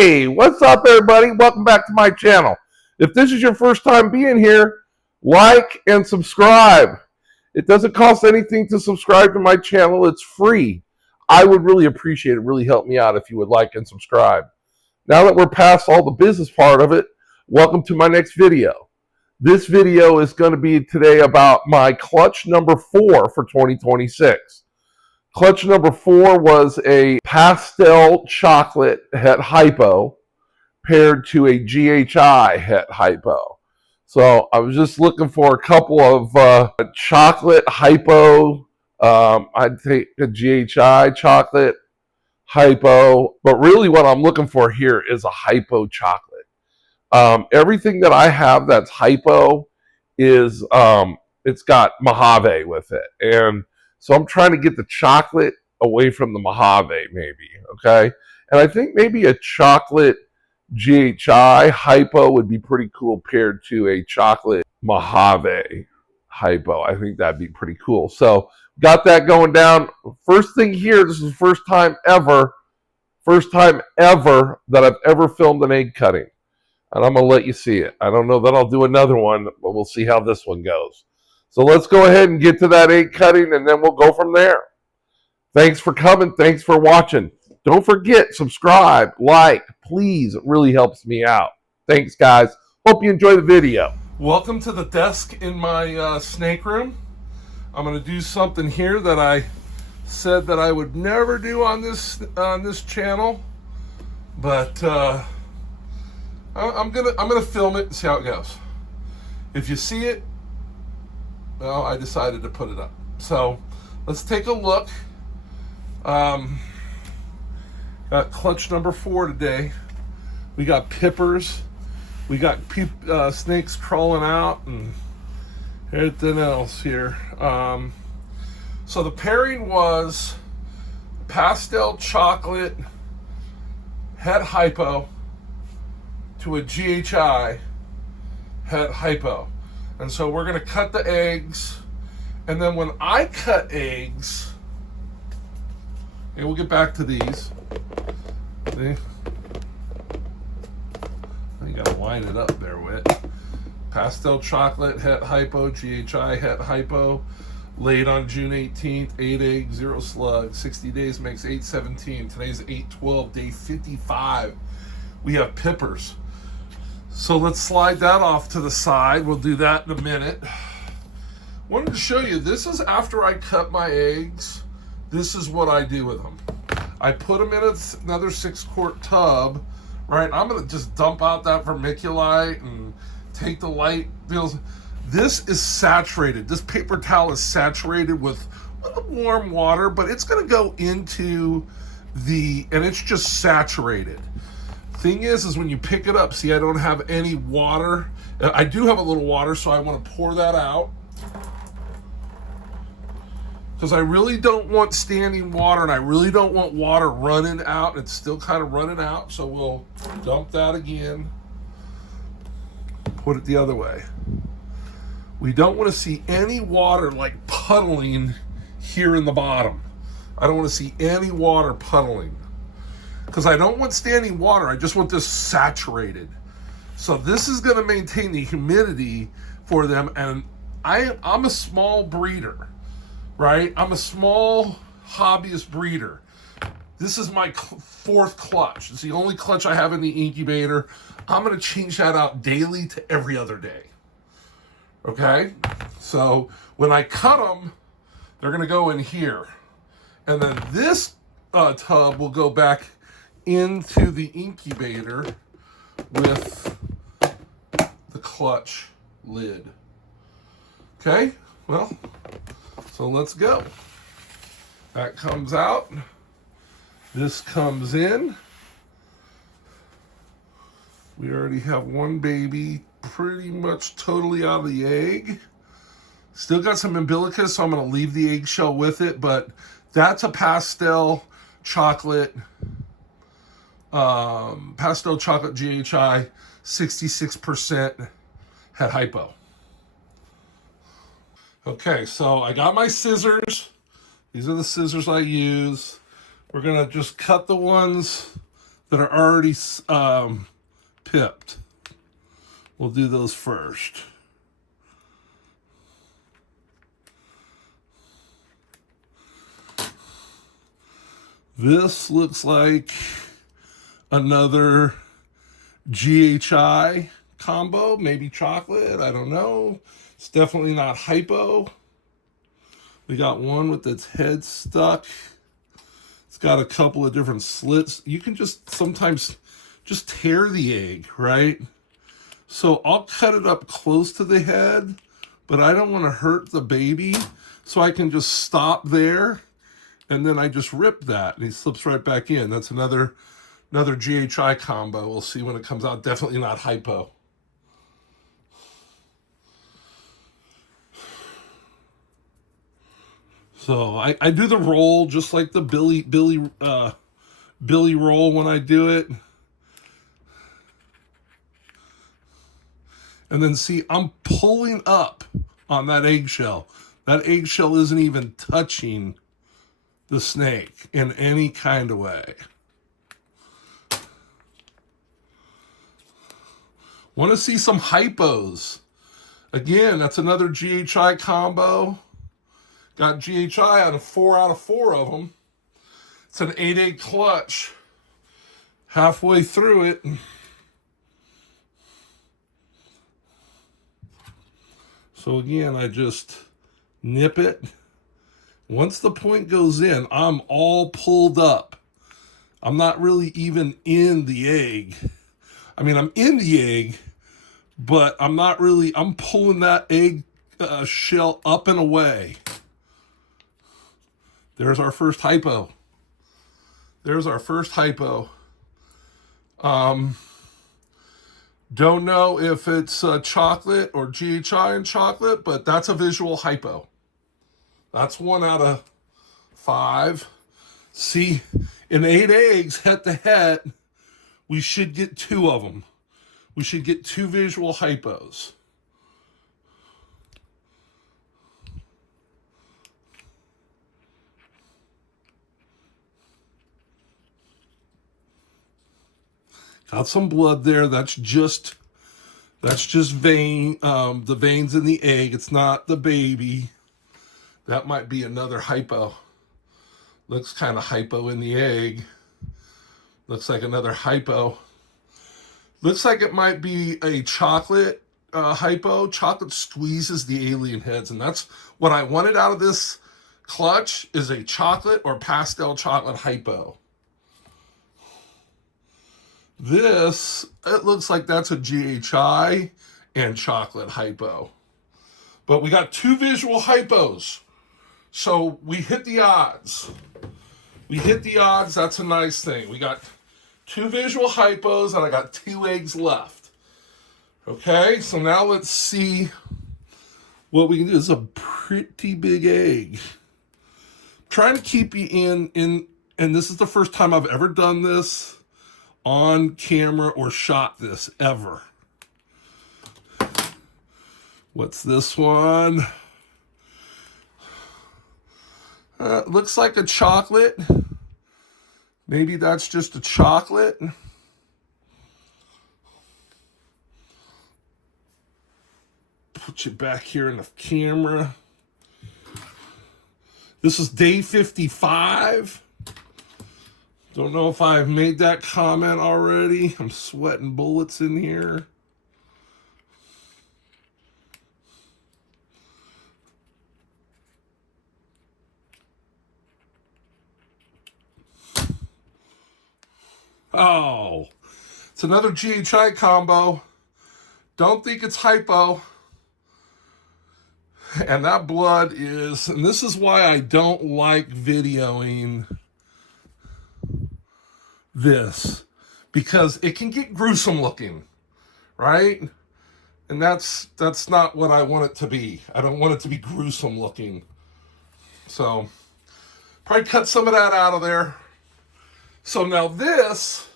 Hey, what's up everybody? Welcome back to my channel. If this is your first time being here, like and subscribe. It doesn't cost anything to subscribe to my channel. It's free. I would really appreciate it. Really help me out if you would like and subscribe. Now that we're past all the business part of it, welcome to my next video. This video is going to be today about my clutch number 4 for 2026. Clutch number 4 was a Pastel Chocolate Het Hypo paired to a GHI Het Hypo. So I was just looking for a couple of chocolate hypo. I'd take a GHI chocolate hypo, but really what I'm looking for here is a hypo chocolate. Everything that I have that's hypo is it's got Mojave with it, and so I'm trying to get the chocolate away from the Mojave, maybe, okay? And I think maybe a chocolate GHI hypo would be pretty cool paired to a chocolate Mojave hypo. I think that'd be pretty cool. So got that going down. First thing here, this is the first time ever that I've ever filmed an egg cutting. And I'm going to let you see it. I don't know that I'll do another one, but we'll see how this one goes. So let's go ahead and get to that egg cutting, and then we'll go from there. Thanks for coming. Thanks for watching. Don't forget, subscribe, like, please. It really helps me out. Thanks, guys. Hope you enjoy the video. Welcome to the desk in my snake room. I'm going to do something here that I said that I would never do on this channel, but I'm gonna film it and see how it goes. If you see it, well, I decided to put it up. So let's take a look. Got clutch number 4 today. We got pippers. We got snakes crawling out and everything else here. So the pairing was Pastel Chocolate Het Hypo to a GHI Het Hypo. And so we're going to cut the eggs, and then when I cut eggs, and we'll get back to these. See? You got to line it up there with Pastel Chocolate Het Hypo, GHI Het Hypo, laid on June 18th, 8 eggs, 0 slugs, 60 days makes 817. Today's 812, day 55. We have pippers. So let's slide that off to the side. We'll do that in a minute. Wanted to show you, this is after I cut my eggs. This is what I do with them. I put them in another 6-quart tub, right? I'm gonna just dump out that vermiculite and take the light pills. This is saturated. This paper towel is saturated with warm water, but it's gonna go into and it's just saturated. Thing is when you pick it up, see, I don't have any water. I do have a little water, so I want to pour that out, because I really don't want standing water, and I really don't want water running out. It's still kind of running out, so we'll dump that again, put it the other way. We don't want to see any water like puddling here in the bottom. I don't want to see any water puddling, because I don't want standing water. I just want this saturated. So this is going to maintain the humidity for them. And I'm a small breeder, right? I'm a small hobbyist breeder. This is my 4th clutch. It's the only clutch I have in the incubator. I'm going to change that out daily to every other day. Okay? So when I cut them, they're going to go in here. And then this tub will go back into the incubator with the clutch lid. Okay, well, so let's go. That comes out. This comes in. We already have one baby pretty much totally out of the egg. Still got some umbilicus, so I'm going to leave the eggshell with it, but that's a Pastel Chocolate GHI 66% Het Hypo. Okay, so I got my scissors. These are the scissors I use. We're gonna just cut the ones that are already pipped. We'll do those first. This looks like another GHI combo, maybe chocolate, I don't know. It's definitely not hypo. We got one with its head stuck. It's got a couple of different slits. You can just sometimes just tear the egg, right? So I'll cut it up close to the head, but I don't want to hurt the baby. So I can just stop there, and then I just rip that, and he slips right back in. That's another GHI combo. We'll see when it comes out. Definitely not hypo. So I do the roll just like the Billy roll when I do it. And then see, I'm pulling up on that eggshell. That eggshell isn't even touching the snake in any kind of way. Want to see some hypos. Again, that's another GHI combo. Got GHI out of 4 out of 4 of them. It's an 8-egg clutch. Halfway through it. So again, I just nip it. Once the point goes in, I'm all pulled up. I'm not really even in the egg. I mean, I'm in the egg, but I'm not really, I'm pulling that egg shell up and away. There's our first hypo. There's our first hypo. Don't know if it's chocolate or GHI and chocolate, but that's a visual hypo. That's 1 out of 5. See, in 8 eggs head to head, we should get 2 of them. We should get 2 visual hypos. Got some blood there. That's just vein, the veins in the egg. It's not the baby. That might be another hypo. Looks kind of hypo in the egg. Looks like another hypo. Looks like it might be a chocolate hypo. Chocolate squeezes the alien heads, and that's what I wanted out of this clutch is a chocolate or pastel chocolate hypo. This, it looks like that's a GHI and chocolate hypo. But we got 2 visual hypos. So we hit the odds. We hit the odds. That's a nice thing. We got 2 visual hypos and I got 2 eggs left. Okay, so now let's see what we can do. This is a pretty big egg. I'm trying to keep you in, and this is the first time I've ever done this on camera or shot this ever. What's this one? Looks like a chocolate. Maybe that's just a chocolate. Put you back here in the camera. This is day 55. Don't know if I've made that comment already. I'm sweating bullets in here. Oh, it's another GHI combo. Don't think it's hypo. And that blood is, and this is why I don't like videoing this, because it can get gruesome looking, right? And that's not what I want it to be. I don't want it to be gruesome looking. So probably cut some of that out of there. So now this,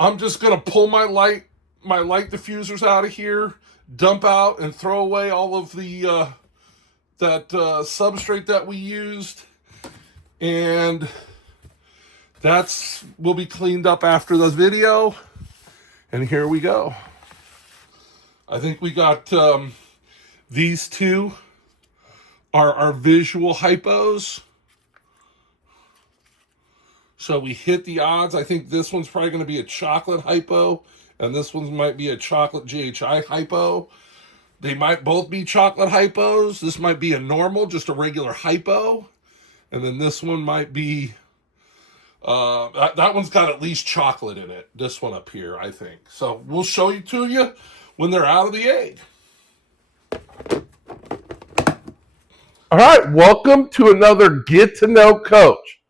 I'm just gonna pull my light diffusers out of here, dump out and throw away all of the that substrate that we used, and That's will be cleaned up after the video. And here we go. I think we got these two are our visual hypos. So we hit the odds. I think this one's probably going to be a chocolate hypo, and this one might be a chocolate GHI hypo. They might both be chocolate hypos. This might be a normal, just a regular hypo. And then this one might be, that one's got at least chocolate in it. This one up here, I think. So we'll show you to you when they're out of the egg. All right, welcome to another Get to Know Coach.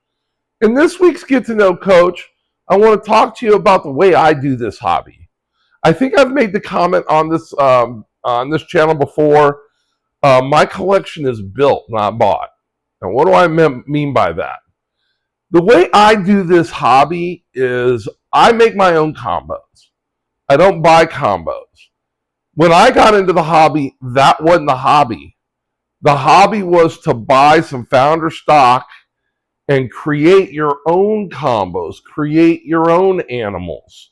In this week's Get to Know Coach, I want to talk to you about the way I do this hobby. I think I've made the comment on this channel before. My collection is built, not bought. And what do I mean by that? The way I do this hobby is I make my own combos. I don't buy combos. When I got into the hobby, that wasn't the hobby. The hobby was to buy some founder stock and create your own combos, create your animal animals.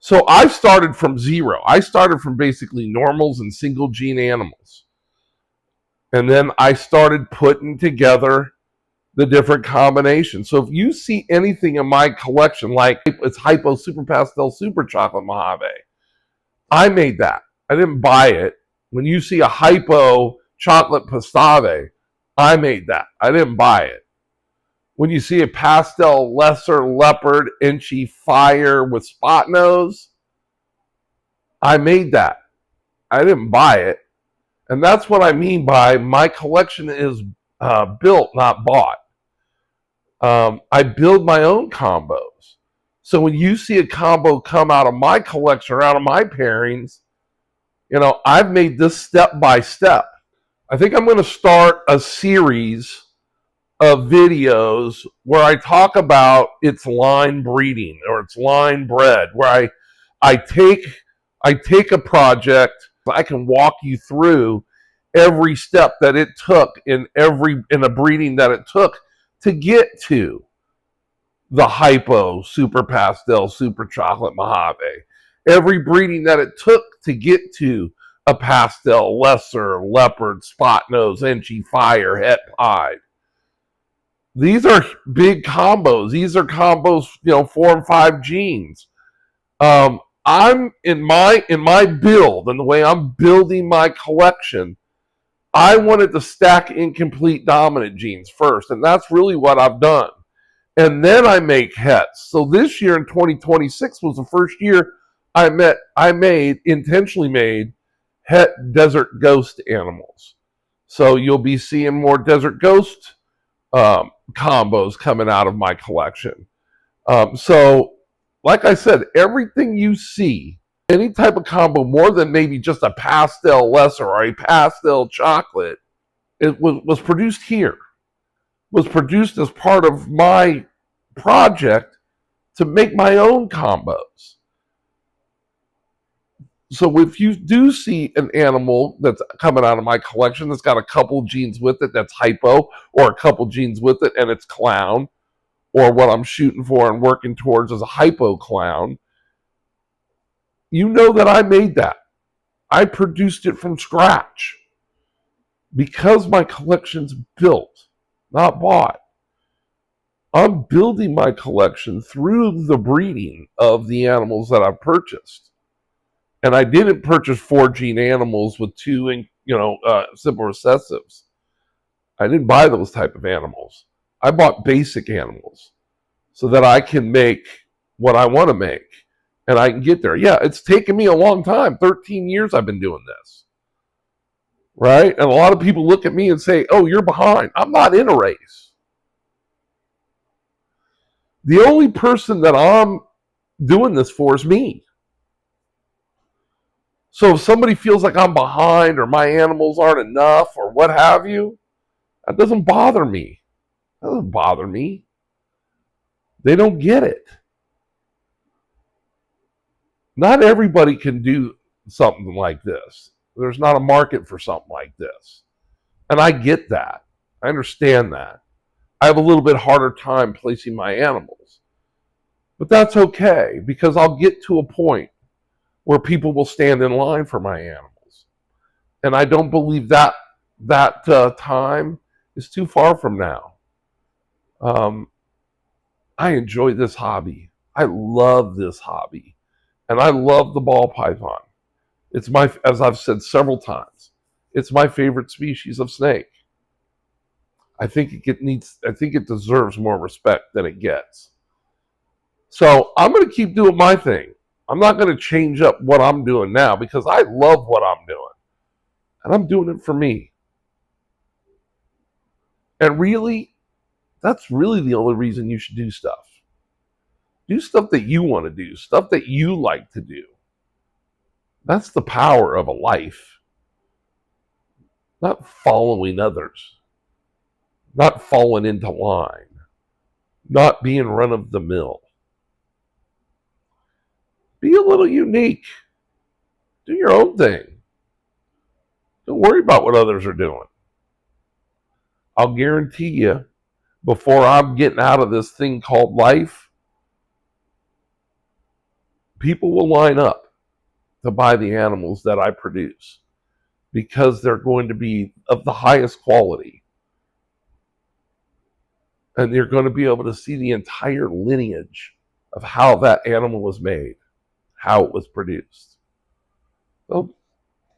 So I started from zero. I started from basically normals and single gene animals. And then I started putting together the different combinations. So if you see anything in my collection, like it's Hypo Super Pastel Super Chocolate Mojave, I made that. I didn't buy it. When you see a Hypo Chocolate Pastave, I made that. I didn't buy it. When you see a Pastel Lesser Leopard Inchy Fire with Spot Nose, I made that. I didn't buy it. And that's what I mean by my collection is built, not bought. I build my own combos. So when you see a combo come out of my collection or out of my pairings, you know, I've made this step by step. I think I'm going to start a series of videos where I talk about its line breeding or its line bred, where I take a project, I can walk you through every step that it took in a breeding that it took to get to the Hypo Super Pastel Super Chocolate Mojave. Every breeding that it took to get to a Pastel Lesser Leopard Spot Nose Inchy Fire Het Pied. These are big combos. These are combos, 4 and 5 genes. I'm in my build and the way I'm building my collection, I wanted to stack incomplete dominant genes first, and that's really what I've done. And then I make hets. So this year in 2026 was the first year I intentionally made het desert ghost animals. So you'll be seeing more desert ghost combos coming out of my collection. So like I said, everything you see, any type of combo more than maybe just a pastel lesser or a pastel chocolate, it was produced here, was produced as part of my project to make my own combos. So if you do see an animal that's coming out of my collection that's got a couple genes with it that's hypo, or a couple genes with it and it's clown, or what I'm shooting for and working towards is a hypo clown, you know that I made that. I produced it from scratch because my collection's built, not bought. I'm building my collection through the breeding of the animals that I've purchased. And I didn't purchase 4 gene animals with 2 simple recessives. I didn't buy those type of animals. I bought basic animals so that I can make what I want to make and I can get there. Yeah, it's taken me a long time. 13 years I've been doing this. Right? And a lot of people look at me and say, oh, you're behind. I'm not in a race. The only person that I'm doing this for is me. So if somebody feels like I'm behind or my animals aren't enough or what have you, that doesn't bother me. That doesn't bother me. They don't get it. Not everybody can do something like this. There's not a market for something like this. And I get that. I understand that. I have a little bit harder time placing my animals. But that's okay, because I'll get to a point where people will stand in line for my animals. And I don't believe that time is too far from now. I enjoy this hobby. I love this hobby. And I love the ball python. It's my, as I've said several times, it's my favorite species of snake. I think it deserves more respect than it gets. So I'm going to keep doing my thing. I'm not going to change up what I'm doing now because I love what I'm doing. And I'm doing it for me. And really, that's really the only reason you should do stuff. Do stuff that you want to do, stuff that you like to do. That's the power of a life. Not following others, not falling into line, not being run of the mill. Be a little unique. Do your own thing. Don't worry about what others are doing. I'll guarantee you, before I'm getting out of this thing called life, people will line up to buy the animals that I produce because they're going to be of the highest quality. And you're going to be able to see the entire lineage of how that animal was made, how it was produced. So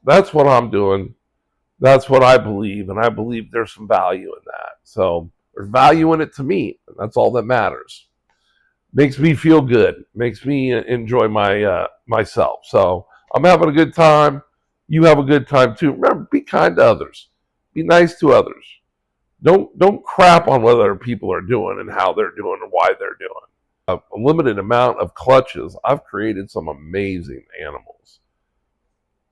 that's what I'm doing. That's what I believe, and I believe there's some value in that. So there's value in it to me, and that's all that matters. Makes me feel good. Makes me enjoy myself. So I'm having a good time. You have a good time too. Remember, be kind to others. Be nice to others. Don't crap on what other people are doing and how they're doing and why they're doing. A limited amount of clutches, I've created some amazing animals.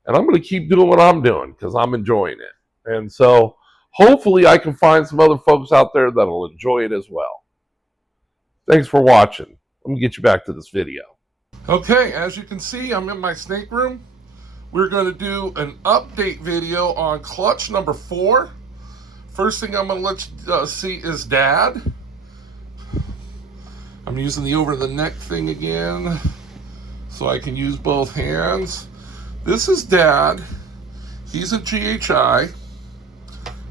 And I'm going to keep doing what I'm doing because I'm enjoying it. And so hopefully I can find some other folks out there that'll enjoy it as well. Thanks for watching. Let me get you back to this video. Okay, as you can see, I'm in my snake room. We're going to do an update video on clutch number 4. First thing I'm going to let you see is Dad. I'm using the over the neck thing again so I can use both hands. This is Dad. He's a GHI.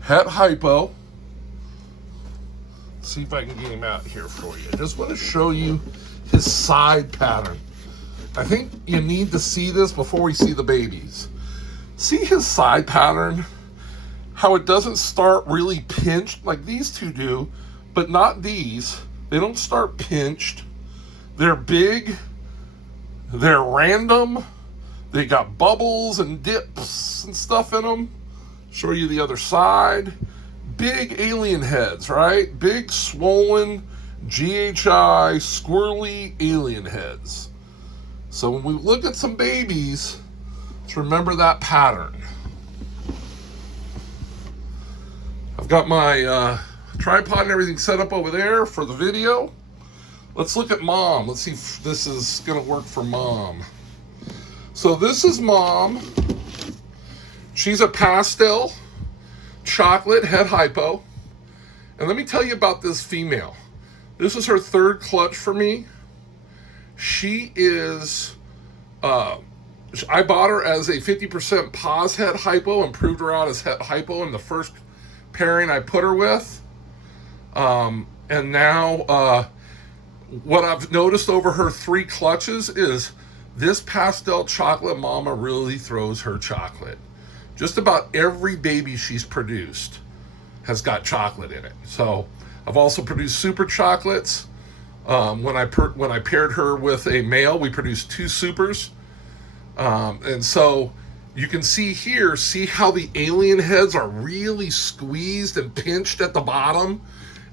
Het Hypo. Let's see if I can get him out here for you. I just want to show you his side pattern. I think you need to see this before we see the babies. See his side pattern? How it doesn't start really pinched like these two do, but not these. They don't start pinched. They're big. They're random. They got bubbles and dips and stuff in them. Show you the other side. Big alien heads, right? Big, swollen, GHI, squirrely alien heads. So when we look at some babies, let's remember that pattern. I've got my tripod and everything set up over there for the video. Let's look at Mom. Let's see if this is going to work for Mom. So this is Mom. She's a Pastel Chocolate Het Hypo. And let me tell you about this female. This is her 3rd clutch for me. She is, I bought her as a 50% pause Het Hypo and proved her out as Het Hypo in the first pairing I put her with. And now what I've noticed over her 3 clutches is this Pastel Chocolate mama really throws her chocolate. Just about every baby she's produced has got chocolate in it. So I've also produced super chocolates. When I paired her with a male, we produced 2 supers. And so you can see here, see how the alien heads are really squeezed and pinched at the bottom,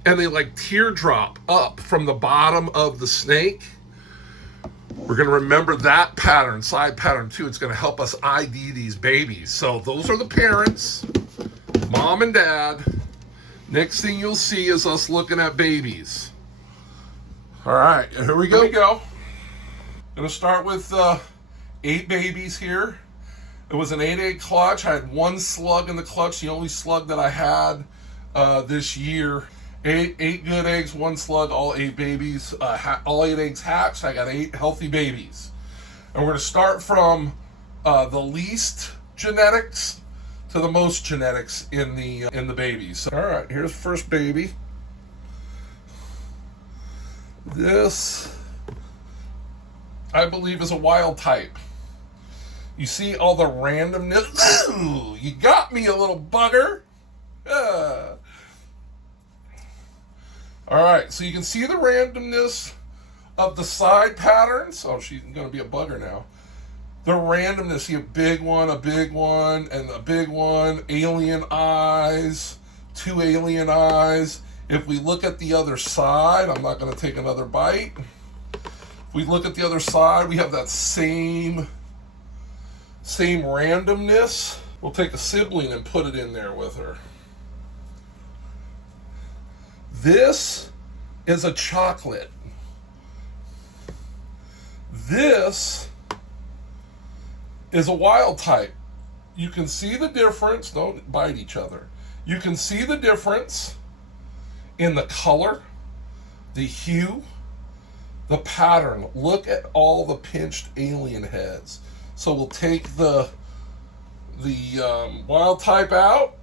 and they like teardrop up from the bottom of the snake. We're going to remember that pattern, side pattern too. It's going to help us ID these babies. So those are the parents, Mom and Dad. Next thing you'll see is us looking at babies. All right, here we go. I'm going to start with 8 babies here. It was an 8-egg clutch. I had 1 slug in the clutch, the only slug that I had this year. Eight good eggs, one slug, all 8 babies, all 8 eggs hatched. I got 8 healthy babies. And we're going to start from the least genetics to the most genetics in the babies. So, all right, here's the first baby. This, I believe, is a wild type. You see all the randomness? Ooh, you got me, a little bugger. All right, so you can see the randomness of the side patterns. Oh, she's going to be a bugger now. The randomness, see a big one, and a big one, alien eyes, 2 alien eyes. If we look at the other side, I'm not going to take another bite. If we look at the other side, we have that same randomness. We'll take a sibling and put it in there with her. This is a chocolate. This is a wild type. You can see the difference. Don't bite each other. You can see the difference in the color, the hue, the pattern. Look at all the pinched alien heads. So we'll take the wild type out.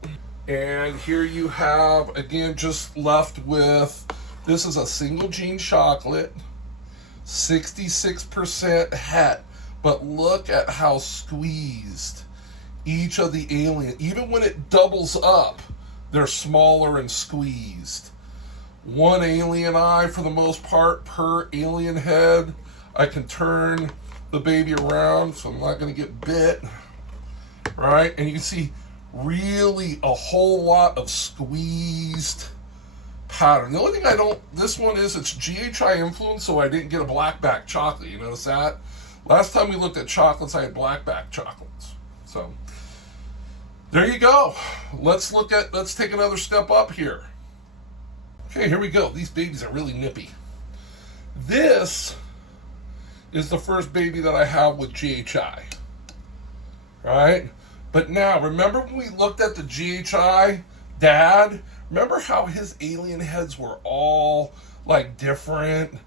And here you have, again, just left with, this is a single gene chocolate, 66% het. But look at how squeezed each of the alien, even when it doubles up, they're smaller and squeezed. 1 alien eye for the most part per alien head. I can turn the baby around so I'm not going to get bit. Right? And you can see really a whole lot of squeezed pattern. The only thing this one is it's GHI influence, so I didn't get a blackback chocolate. You notice that? Last time we looked at chocolates, I had blackback chocolates. So there you go. Let's take another step up here. Okay, here we go. These babies are really nippy. This is the first baby that I have with GHI. Right? But now, remember when we looked at the GHI dad? Remember how his alien heads were all like different?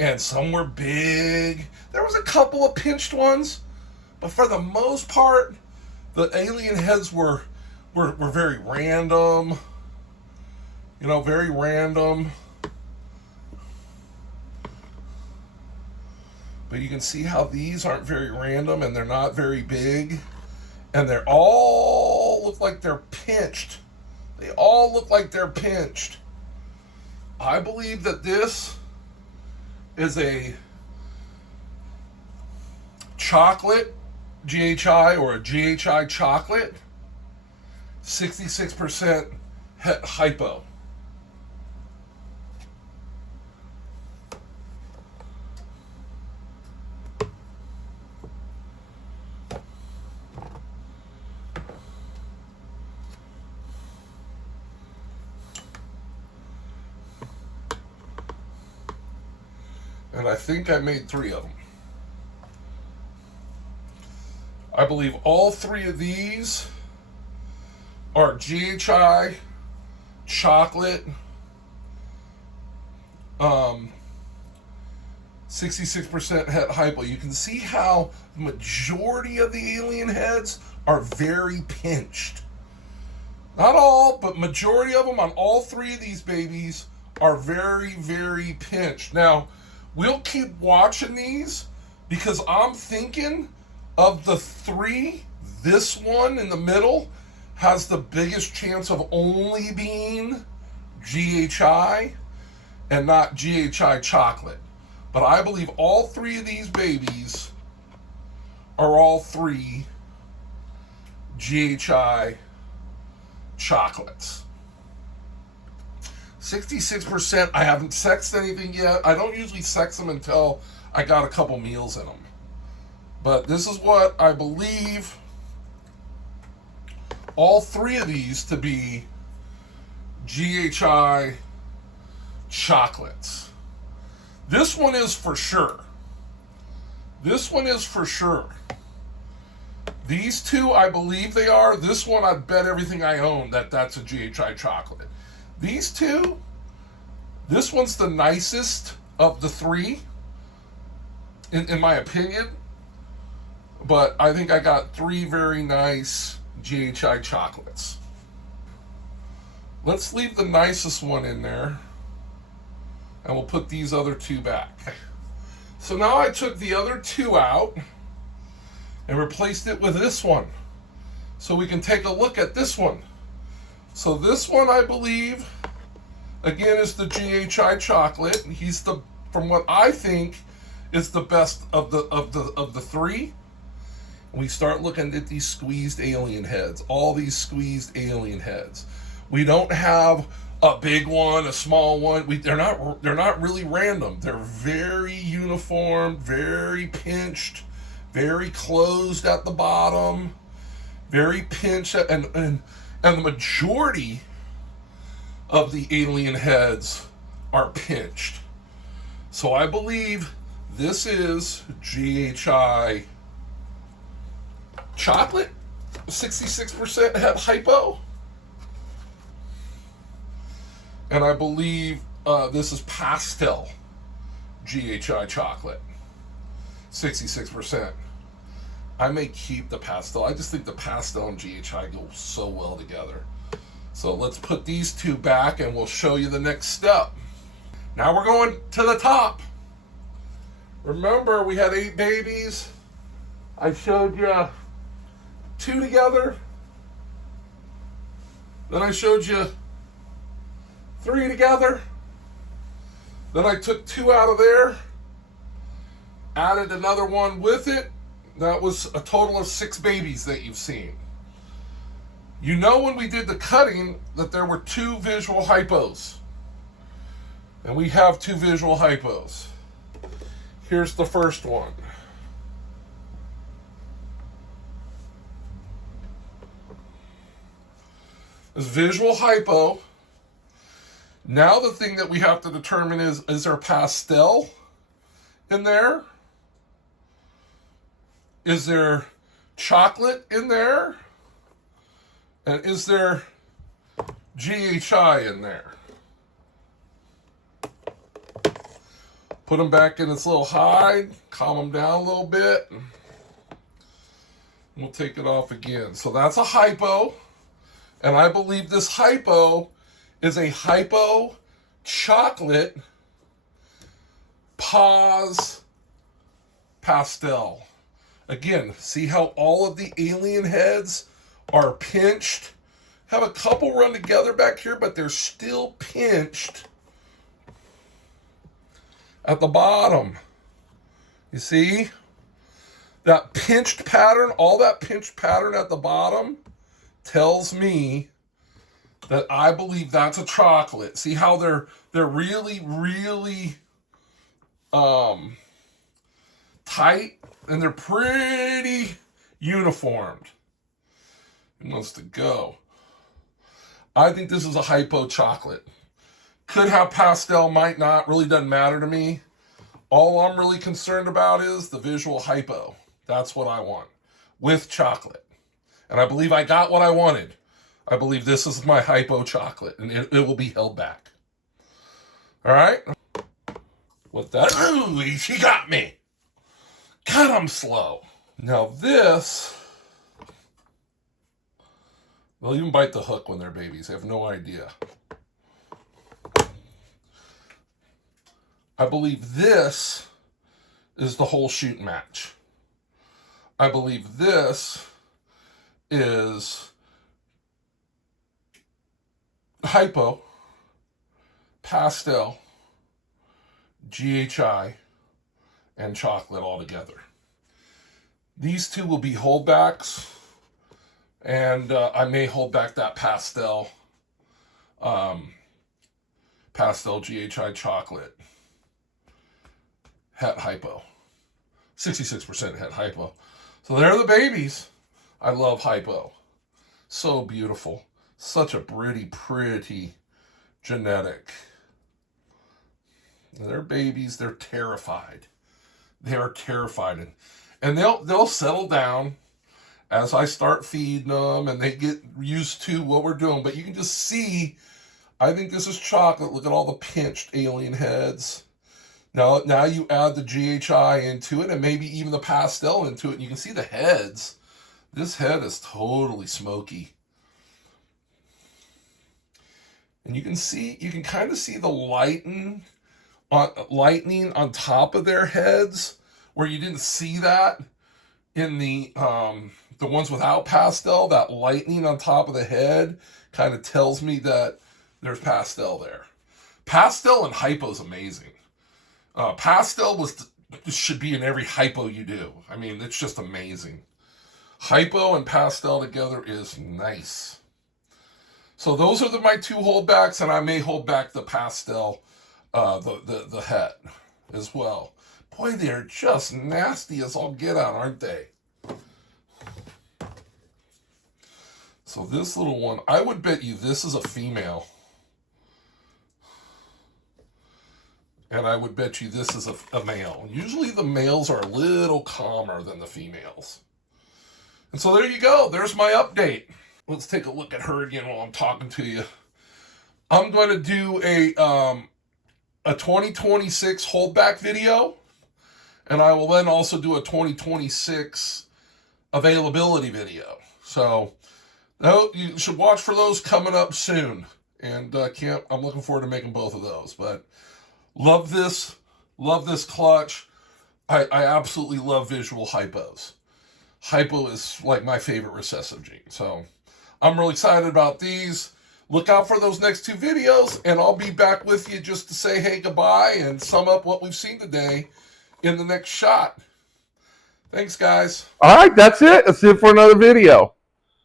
And some were big. There was a couple of pinched ones. But for the most part, the alien heads were very random. You know, very random. But you can see how these aren't very random and they're not very big. And they all look like they're pinched. They all look like they're pinched. I believe that this is a chocolate GHI or a GHI chocolate. 66% hypo. And I think I made 3 of them. I believe all 3 of these are GHI chocolate, 66% het hypo. You can see how the majority of the alien heads are very pinched. Not all, but majority of them on all 3 of these babies are very, very pinched. Now, we'll keep watching these because I'm thinking of the 3, this one in the middle has the biggest chance of only being GHI and not GHI chocolate. But I believe all 3 of these babies are all 3 GHI chocolates. 66%, I haven't sexed anything yet. I don't usually sex them until I got a couple meals in them. But this is what I believe all 3 of these to be GHI chocolates. This one is for sure. This one is for sure. These 2, I believe they are. This one, I'd bet everything I own that that's a GHI chocolate. These 2 This one's the nicest of the three, in my opinion. But I think I got three very nice GHI chocolates. Let's leave the nicest one in there, and we'll put these other two back. So now I took the other two out and replaced it with this one, so we can take a look at this one. So this one, I believe, again, is the GHI chocolate. He's the, from what I think, is the best of the three. We start looking at these squeezed alien heads, all these squeezed alien heads. We don't have a big one, a small one. They're not really random. They're very uniform, very pinched, very closed at the bottom, very pinched, and the majority of the alien heads are pinched. So I believe this is GHI chocolate, 66% het hypo. And I believe this is pastel GHI chocolate, 66%. I may keep the pastel. I just think the pastel and GHI go so well together. So let's put these two back and we'll show you the next step. Now we're going to the top. Remember, we had 8 babies. I showed you 2 together. Then I showed you 3 together. Then I took 2 out of there, added another one with it. That was a total of 6 babies that you've seen. You know, when we did the cutting, that there were 2 visual hypos. And we have 2 visual hypos. Here's the first one. This visual hypo. Now the thing that we have to determine is there pastel in there? Is there chocolate in there? And is there GHI in there? Put them back in its little hide, calm them down a little bit. We'll take it off again. So that's a hypo. And I believe this hypo is a hypo chocolate pause pastel. Again, see how all of the alien heads are pinched? Have a couple run together back here, but they're still pinched at the bottom. You see? That pinched pattern, all that pinched pattern at the bottom tells me that I believe that's a chocolate. See how they're really, really tight, and they're pretty uniformed. It wants to go. I think this is a hypo chocolate. Could have pastel, might not. Really doesn't matter to me. All I'm really concerned about is the visual hypo. That's what I want with chocolate. And I believe I got what I wanted. I believe this is my hypo chocolate, and it will be held back. All right? With that, ooh, she got me. God, I'm slow. Now this, they'll even bite the hook when they're babies. I have no idea. I believe this is the whole shoot match. I believe this is hypo, pastel, GHI, and chocolate all together. These two will be holdbacks, and I may hold back that pastel GHI chocolate het hypo. 66% het hypo. So there are the babies. I love hypo. So beautiful. Such a pretty genetic. They're babies. They're terrified. They are terrified. And they'll settle down as I start feeding them and they get used to what we're doing. But you can just see I think this is chocolate. Look at all the pinched alien heads. Now you add the GHI into it and maybe even the pastel into it, and you can see the heads. This head is totally smoky. And you can kind of see the lightning on top of their heads, where you didn't see that in the ones without pastel. That lightning on top of the head kind of tells me that there's pastel there. Pastel and hypo is amazing. Pastel should be in every hypo you do. I mean, it's just amazing. Hypo and pastel together is nice. So those are my two holdbacks, and I may hold back the pastel, the head as well. Boy, they're just nasty as all get out, aren't they? So this little one, I would bet you this is a female. And I would bet you this is a male. Usually the males are a little calmer than the females. And so there you go. There's my update. Let's take a look at her again while I'm talking to you. I'm going to do a 2026 holdback video. And I will then also do a 2026 availability video. So you should watch for those coming up soon. And I'm looking forward to making both of those. But love this clutch. I absolutely love visual hypos. Hypo is like my favorite recessive gene. So I'm really excited about these. Look out for those next two videos, and I'll be back with you just to say hey, goodbye, and sum up what we've seen today in the next shot. Thanks, guys. All right, that's it. That's it for another video.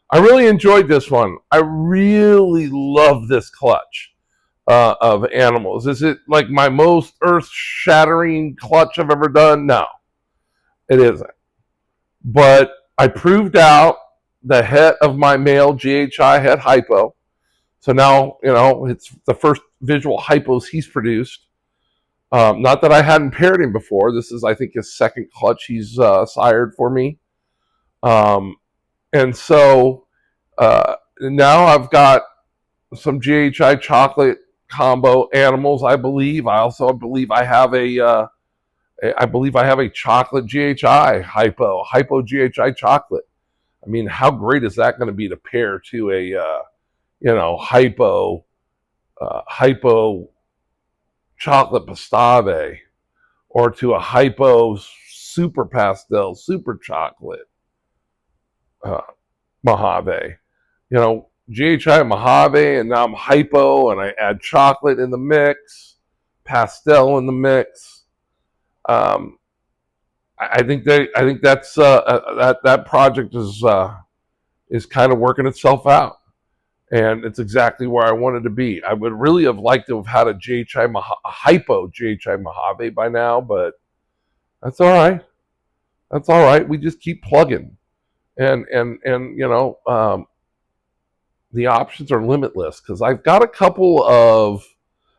I really enjoyed this one. I really love this clutch of animals. Is it like my most earth-shattering clutch I've ever done? No, it isn't. But I proved out the head of my male GHI had hypo. So now, it's the first visual hypos he's produced. Not that I hadn't paired him before. This is, I think, his second clutch he's sired for me. And so now I've got some GHI chocolate combo animals, I believe. I also believe I have a chocolate GHI hypo GHI chocolate. I mean, how great is that going to be to pair to a hypo chocolate pastave, or to a hypo super pastel super chocolate Mojave. GHI Mojave, and now I'm hypo, and I add chocolate in the mix, pastel in the mix. I think that's that project is kind of working itself out, and it's exactly where I wanted to be. I would really have liked to have had a hypo GHI Mojave by now, but that's all right. That's all right. We just keep plugging, and the options are limitless, because I've got a couple of.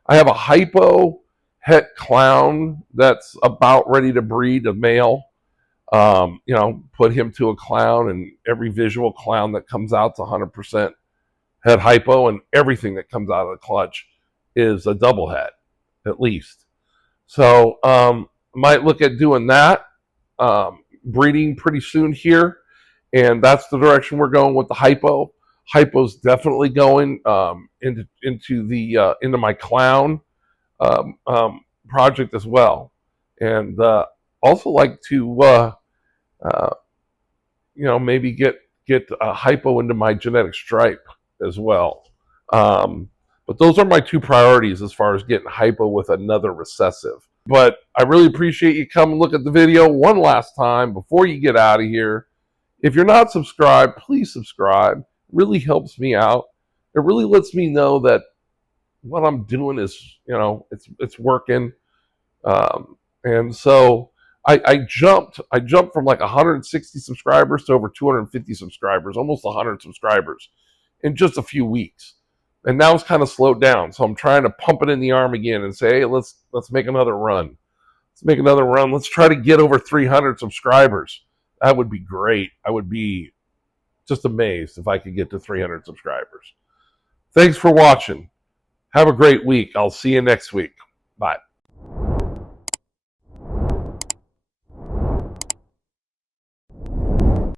I have a hypo het clown that's about ready to breed a male. Put him to a clown, and every visual clown that comes out's 100% het hypo, and everything that comes out of the clutch is a double het, at least. So might look at doing that, breeding pretty soon here, and that's the direction we're going with the hypo. Hypo's definitely going into my clown project as well, and also like to maybe get a hypo into my genetic stripe as well. But those are my two priorities as far as getting hypo with another recessive. But I really appreciate you coming look at the video one last time before you get out of here. If you're not subscribed, please subscribe. It really helps me out. It really lets me know that what I'm doing is, it's working. And so I jumped from like 160 subscribers to over 250 subscribers, almost 100 subscribers in just a few weeks. And now it's kind of slowed down. So I'm trying to pump it in the arm again and say, hey, let's make another run. Let's make another run. Let's try to get over 300 subscribers. That would be great. I would be just amazed if I could get to 300 subscribers. Thanks for watching. Have a great week. I'll see you next week. Bye.